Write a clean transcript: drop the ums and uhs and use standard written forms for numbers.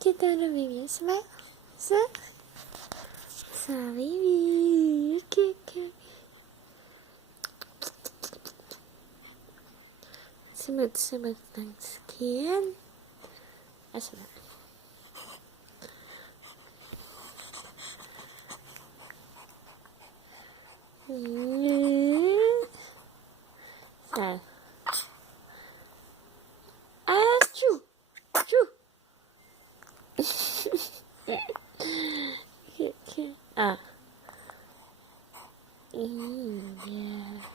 Kita udah baby. Smile. Baby. Okay. Smooth ng skin. Asa na? Achoo! Okay. Yeah.